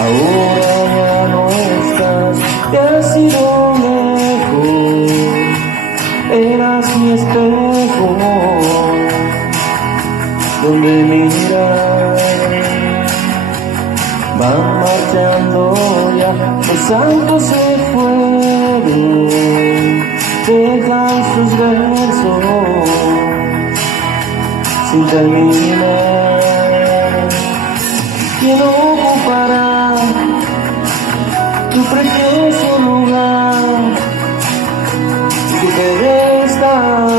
Ahora ya no estás, te has ido lejos, eras mi espejo, donde mirar. Van marchando ya, los santos se fueron, dejan sus versos sin terminar. ¿Quién ocupará tu precioso lugar? Tu pedestal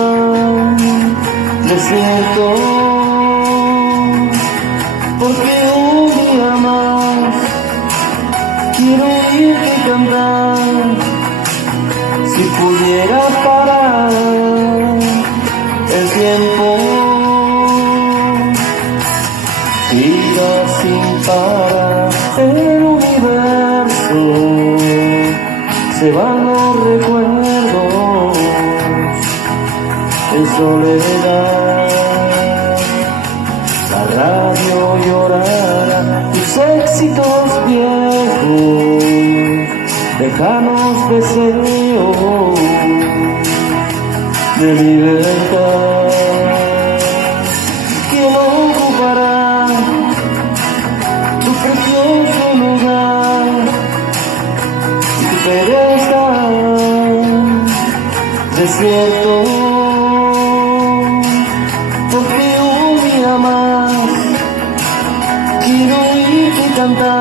desierto, porque un día más quiero oírte cantar. Si pudiera parar el tiempo, iba sin parar el universo, se van los recuerdos en soledad. La radio llorará tus éxitos viejos, lejanos deseos de libertad. ¿Quién ocupará tu precioso lugar? Tu pedestal desierto, porque un día más quiero oírte cantar.